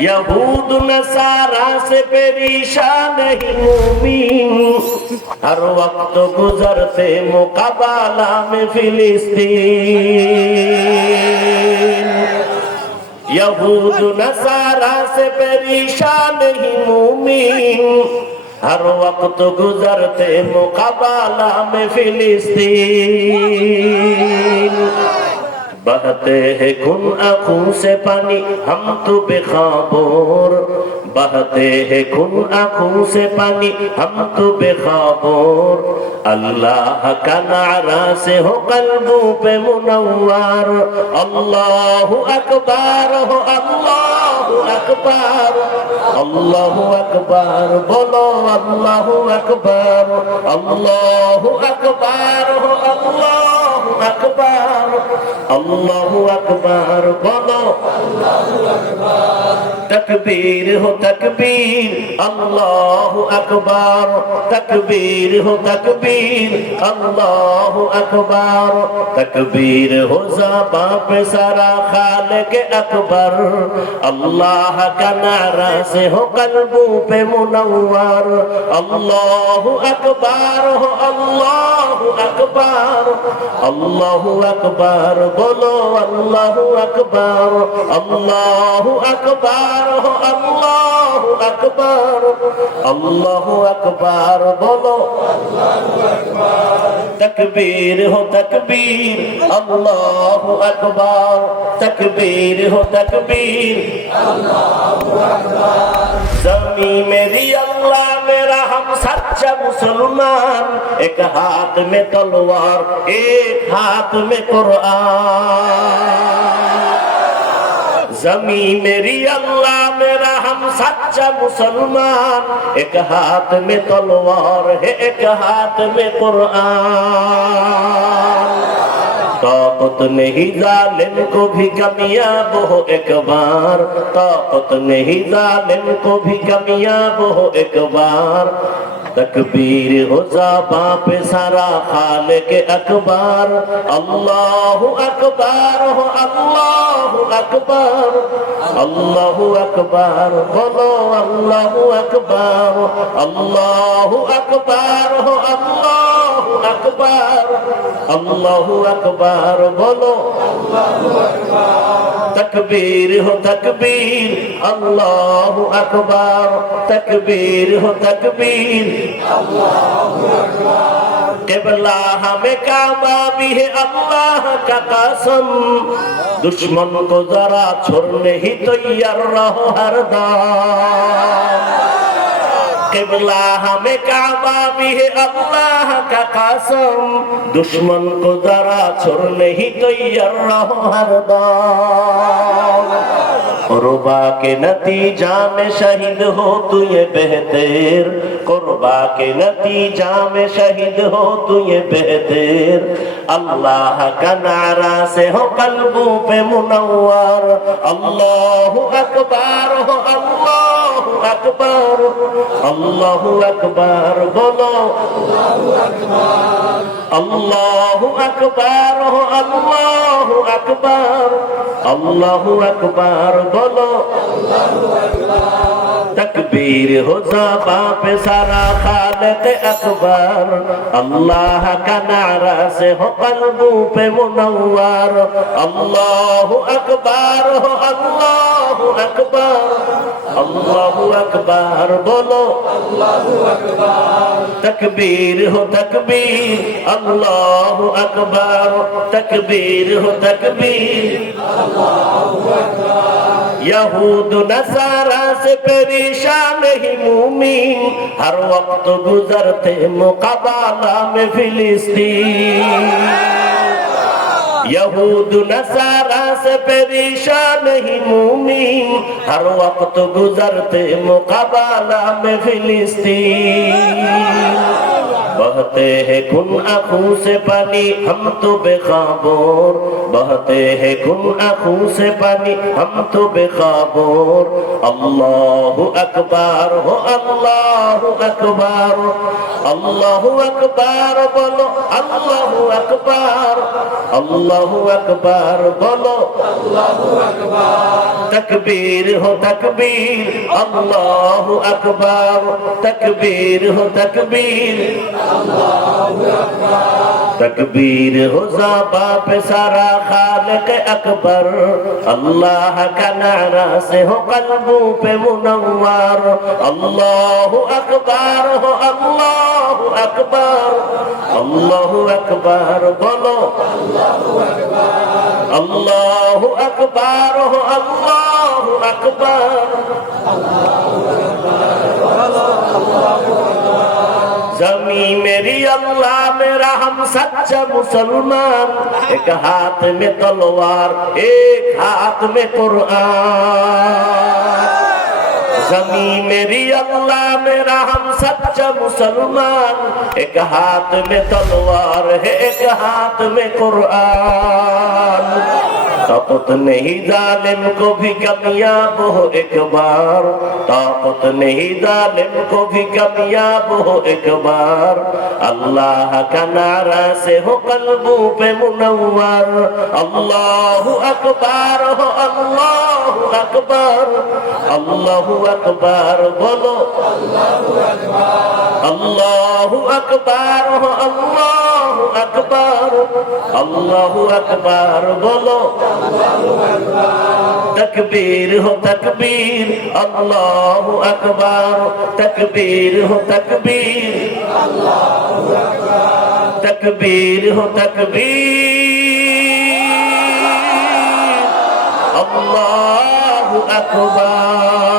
یہود نصارا سے پریشان ہے مومن ہر وقت گزرتے مقابلہ میں فلسطین یہود نصارا سے پریشان ہے مومن ہر وقت گزرتے مقابلہ میں فلسطین बहते हैं खून आंखों से पानी हम तो बेखबर बहते हैं खून आंखों से पानी हम तो बेखबर अल्लाह का नारा से हो कल्बों पे मुनव्वर अल्लाह अकबर हो अल्लाह আল্লাহু আকবার বলো আল্লাহু আকবার আল্লাহু আকবার আল্লাহু আকবার আল্লাহু আকবার বলো তকবীর হো তকবীর আল্লাহু আকবার তকবীর হো তকবীর আল্লাহু আকবার তকবীর হো যা বাপ সারা খালেক আকবার আল্লাহ अल्लाह का नारा से हो कल्बों पे मुनव्वर अल्लाह अकबर हो अल्लाह अकबर अल्लाह अकबर बोलो अल्लाह अकबर अल्लाह अकबर हो अल्लाह আকবার বলো তকবীর হো তকবীর আল্লাহু আকবার তকবীর হো তকবীর আল্লাহু আকবার আল্লাহ মেরা হাম সচ্চা মুসলমান এক হাত মে তলোয়ার এক হাত মে কোরআন जमी मेरी अल्लाह मेरा हम सच्चा मुसलमान एक हाथ में तलवार है एक हाथ में कुरान ताकत नहीं जालिम को भी कामयाब हो एक बार ताकत नहीं जालिम को भी कामयाब हो एक बार তকবীর হোজা বাপে সারা খালেক আকবর আল্লাহু আকবর হো আল্লাহু আকবর আল্লাহু আকবর বলো আল্লাহু আকবর আল্লাহু আকবর হো আল্লাহ अकबर हो अल्लाह अकबर अल्लाह अकबर बोलो तकबीर हो तकबीर अल्लाह अकबर तकबीर हो तकबीर केबला हमें कामयाबी है अल्लाह का कसम दुश्मन को जरा छोड़ने ही तैयार रहो हरदम किबला हमें काबा भी है अल्लाह का कसम दुश्मन को जरा छोड़ने ही तैयार रहो قربا کے نتیجہ میں شہید ہو تو یہ بہتر قربا کے نتیجہ میں شہید ہو تو یہ بہتر اللہ کا نعرہ سے ہو قلبوں پہ منور اللہ اکبر ہو اللہ اکبر اللہ اکبر بولو اللہ اکبر اللہ আল্লাহু আকবার আল্লাহু আকবার আল্লাহু আকবার বলো তকবীর হো জবাব সারা খালক আকবার আল্লাহ কা নারা সে হো কলবু পে মুনওয়ার আল্লাহু আকবার হো আল্লাহু আকবার বলো আল্লাহু আকবার তকবীর হো তকবীর আল্লাহু আকবার তকবীর হো তকবীর আল্লাহু আকবার یہود نصارا سے پریشان ہی مومین ہر وقت گزرتے مقابلہ میں فلسطین یہود نصارا سے پریشان نہیں مومن ہر وقت گزرتے مقابلہ میں فلسطین بہتے ہیں کن آنکھوں سے پانی ہم تو بے خابور بہتے ہیں کن آنکھوں سے پانی ہم تو بے خابور اللہ اکبر ہو اللہ اکبر اللہ اکبر بولو اللہ اکبر আল্লাহ আকবার বলো তকবীর হো তকবীর আল্লাহ আকবার তকবীর হো তকবীর تکبیر ہو زابا پہ سارا خالق اکبر اللہ کا نعرہ سے ہو قلبوں پہ منور اللہ اکبر ہو اللہ আকবার আল্লাহ আকবার বলো আল্লাহ আকবার আল্লাহ আকবার زمین میری اللہ میرا ہم سچا مسلمان ایک ہاتھ میں تلوار ایک ہاتھ میں قرآن زمین میری اللہ میرا ہم سچا مسلمان ایک ہاتھ میں تلوار ہے ایک ہاتھ میں قرآن طاقت نہیں ظالم کو بھی کامیاب ہو ایک بار طاقت نہیں ظالم کو بھی کامیاب ہو ایک بار اللہ کا نعرہ سے ہو قلبوں پہ منور اللہ اکبر ہو اللہ اکبر اللہ اکبر بولو اللہ اکبر ہو اللہ اکبر আল্লাহু আকবার বলো তকবীর হো তকবীর আল্লাহু আকবার তকবীর হো তকবীর আল্লাহু আকবার তকবীর হো তকবীর আল্লাহু আকবার